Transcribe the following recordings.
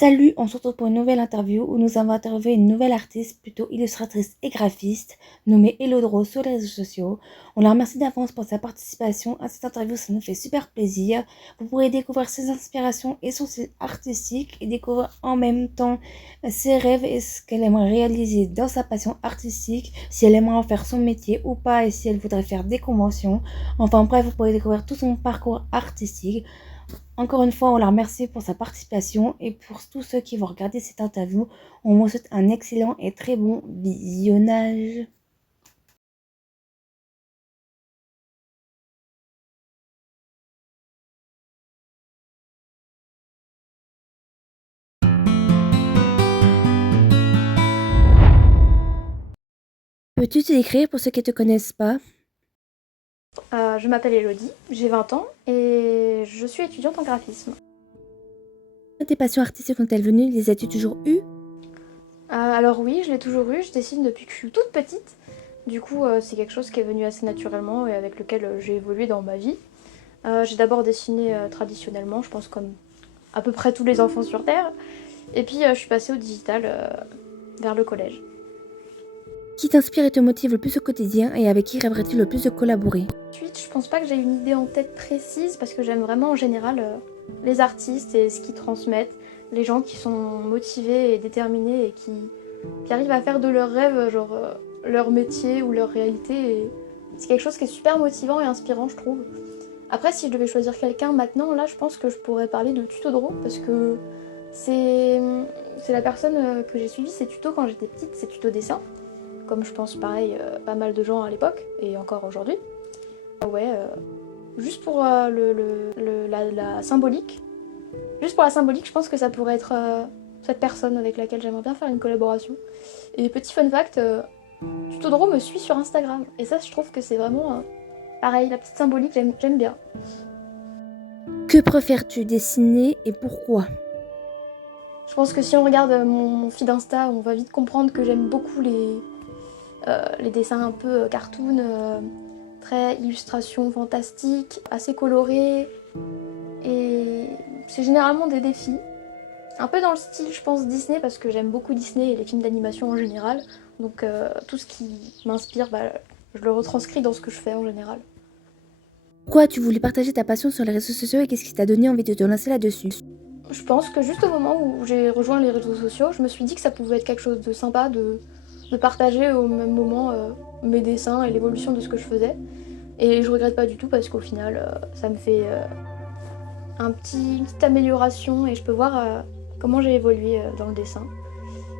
Salut, on se retrouve pour une nouvelle interview où nous avons interviewé une nouvelle artiste, plutôt illustratrice et graphiste, nommée Elodro sur les réseaux sociaux. On la remercie d'avance pour sa participation à cette interview, ça nous fait super plaisir. Vous pourrez découvrir ses inspirations et son style artistique et découvrir en même temps ses rêves et ce qu'elle aimerait réaliser dans sa passion artistique, si elle aimerait en faire son métier ou pas et si elle voudrait faire des conventions. Enfin bref, vous pourrez découvrir tout son parcours artistique. Encore une fois, on la remercie pour sa participation et pour tous ceux qui vont regarder cette interview, on vous souhaite un excellent et très bon visionnage. Peux-tu te décrire pour ceux qui ne te connaissent pas? Je m'appelle Elodie, j'ai 20 ans et je suis étudiante en graphisme. Tes passions artistiques sont-elles venues? Les as-tu toujours eues? Alors oui, je l'ai toujours eu, je dessine depuis que je suis toute petite. Du coup, c'est quelque chose qui est venu assez naturellement et avec lequel j'ai évolué dans ma vie. J'ai d'abord dessiné traditionnellement, je pense comme à peu près tous les enfants sur Terre. Et puis je suis passée au digital vers le collège. Qui t'inspire et te motive le plus au quotidien et avec qui rêverais-tu le plus de collaborer? Ensuite, je pense pas que j'ai une idée en tête précise parce que j'aime vraiment en général les artistes et ce qu'ils transmettent, les gens qui sont motivés et déterminés et qui arrivent à faire de leurs rêves genre leur métier ou leur réalité. Et c'est quelque chose qui est super motivant et inspirant, je trouve. Après, si je devais choisir quelqu'un maintenant, là, je pense que je pourrais parler de Tutodro parce que c'est c'est la personne que j'ai suivi ses tutos quand j'étais petite, ses tutos dessin, comme je pense pareil pas mal de gens à l'époque et encore aujourd'hui. Ouais, juste pour la symbolique. Juste pour la symbolique, je pense que ça pourrait être cette personne avec laquelle j'aimerais bien faire une collaboration. Et petit fun fact, Tutodro me suit sur Instagram. Et ça, je trouve que c'est vraiment pareil, la petite symbolique, j'aime bien. Que préfères-tu dessiner et pourquoi? Je pense que si on regarde mon feed Insta, on va vite comprendre que j'aime beaucoup les dessins un peu cartoon, très illustration fantastique, assez colorés. Et c'est généralement des défis. Un peu dans le style, je pense, Disney, parce que j'aime beaucoup Disney et les films d'animation en général. Donc tout ce qui m'inspire, je le retranscris dans ce que je fais en général. Pourquoi as-tu voulu partager ta passion sur les réseaux sociaux et qu'est-ce qui t'a donné envie de te lancer là-dessus? Je pense que juste au moment où j'ai rejoint les réseaux sociaux, je me suis dit que ça pouvait être quelque chose de sympa de partager au même moment mes dessins et l'évolution de ce que je faisais. Et je regrette pas du tout parce qu'au final, ça me fait une petite amélioration et je peux voir comment j'ai évolué dans le dessin.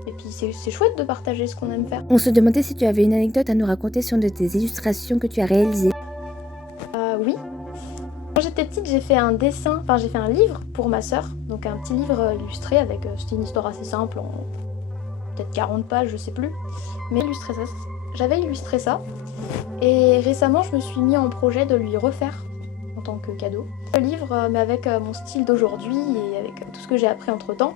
Et puis c'est chouette de partager ce qu'on aime faire. On se demandait si tu avais une anecdote à nous raconter sur une de tes illustrations que tu as réalisées. Oui. Quand j'étais petite, j'ai fait un dessin, enfin j'ai fait un livre pour ma sœur, donc un petit livre illustré avec, c'était une histoire assez simple, en peut-être 40 pages, je sais plus, mais illustré ça, j'avais illustré ça, et récemment je me suis mis en projet de lui refaire en tant que cadeau. Le livre, mais avec mon style d'aujourd'hui et avec tout ce que j'ai appris entre temps,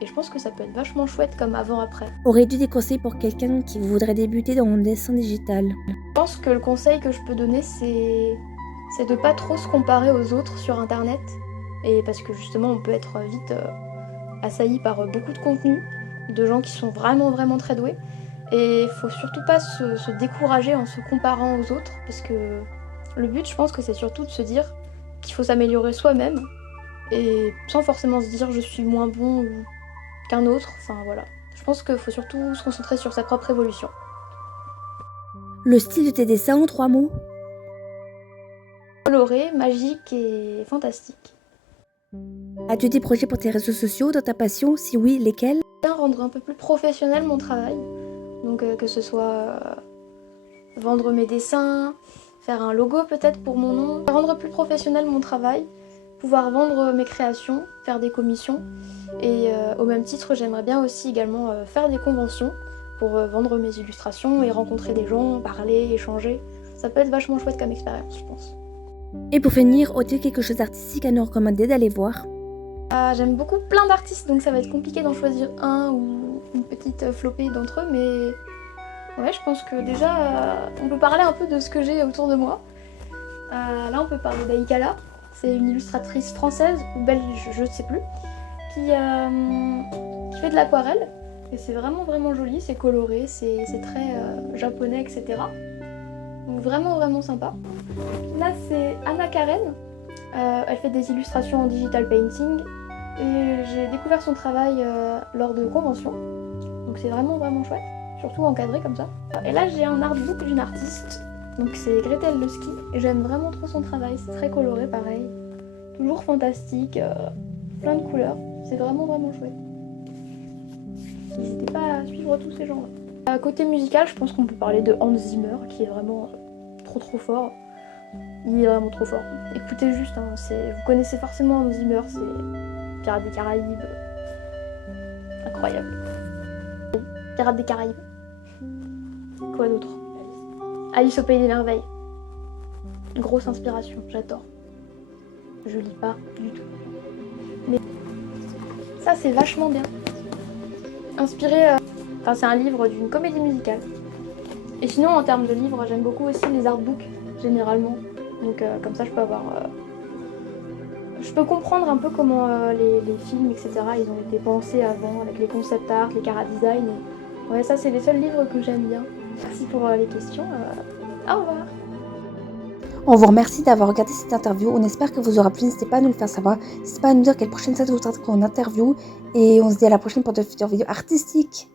et je pense que ça peut être vachement chouette comme avant-après. Aurais-tu des conseils pour quelqu'un qui voudrait débuter dans le dessin digital? Je pense que le conseil que je peux donner, c'est de pas trop se comparer aux autres sur internet. Et parce que justement, on peut être vite assailli par beaucoup de contenu, de gens qui sont vraiment vraiment très doués. Et il faut surtout pas se décourager en se comparant aux autres. Parce que le but, je pense que c'est surtout de se dire qu'il faut s'améliorer soi-même. Et sans forcément se dire je suis moins bon qu'un autre. Enfin voilà. Je pense qu'il faut surtout se concentrer sur sa propre évolution. Le style de tes dessins en 3 mots? Coloré, magique et fantastique. As-tu des projets pour tes réseaux sociaux, dans ta passion? Si oui, lesquels? Rendre un peu plus professionnel mon travail. Donc que ce soit vendre mes dessins, faire un logo peut-être pour mon nom, rendre plus professionnel mon travail, pouvoir vendre mes créations, faire des commissions. Et au même titre, j'aimerais bien aussi également faire des conventions pour vendre mes illustrations et rencontrer des gens, parler, échanger. Ça peut être vachement chouette comme expérience, je pense. Et pour finir, aurais-tu quelque chose d'artistique à nous recommander d'aller voir? J'aime beaucoup plein d'artistes, donc ça va être compliqué d'en choisir un ou une petite flopée d'entre eux, mais ouais, je pense que déjà, on peut parler un peu de ce que j'ai autour de moi. Là, on peut parler d'Aïkala, c'est une illustratrice française, ou belge, je ne sais plus, qui fait de l'aquarelle. Et c'est vraiment vraiment joli, c'est coloré, c'est très japonais, etc. Donc vraiment vraiment sympa. Là c'est Anna Karen, elle fait des illustrations en digital painting et j'ai découvert son travail lors de conventions. Donc c'est vraiment vraiment chouette, surtout encadré comme ça. Et là j'ai un artbook d'une artiste, donc c'est Gretel Leski et j'aime vraiment trop son travail, c'est très coloré pareil, toujours fantastique, plein de couleurs, c'est vraiment vraiment chouette. N'hésitez pas à suivre tous ces gens-là. Côté musical, je pense qu'on peut parler de Hans Zimmer, qui est vraiment trop fort. Il est vraiment trop fort. Écoutez juste, hein, vous connaissez forcément Hans Zimmer, c'est Pirates des Caraïbes. Incroyable. Pirates des Caraïbes. Quoi d'autre? Alice au Pays des Merveilles. Grosse inspiration, j'adore. Je lis pas du tout. Mais ça, c'est vachement bien. Inspiré, c'est un livre d'une comédie musicale. Et sinon, en termes de livres, j'aime beaucoup aussi les artbooks, généralement. Donc comme ça, je peux comprendre un peu comment les films, etc., ils ont été pensés avant, avec les concept art, les chara-design. Ouais, ça, c'est les seuls livres que j'aime bien. Merci pour les questions. Au revoir. On vous remercie d'avoir regardé cette interview. On espère que vous aura plu. N'hésitez pas à nous le faire savoir. N'hésitez pas à nous dire quelle prochaine scène vous voudrez qu'on interview. Et on se dit à la prochaine pour de futures vidéos artistiques.